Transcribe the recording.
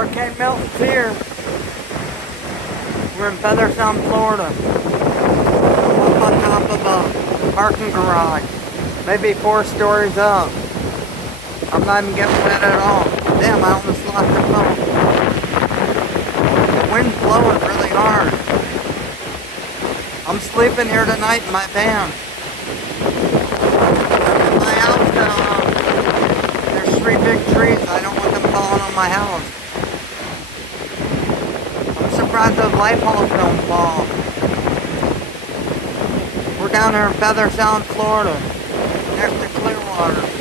Hurricane Milton's here. We're in Feather Sound, Florida. Up on top of a parking garage. Maybe 4 stories up. I'm not even getting wet at all. Damn, I almost lost the phone. The wind's blowing really hard. I'm sleeping here tonight in my van. In my house now, there's 3 big trees. I don't want them falling on my house. I'm surprised those light poles don't fall. We're down here in Feather Sound, Florida, next to Clearwater.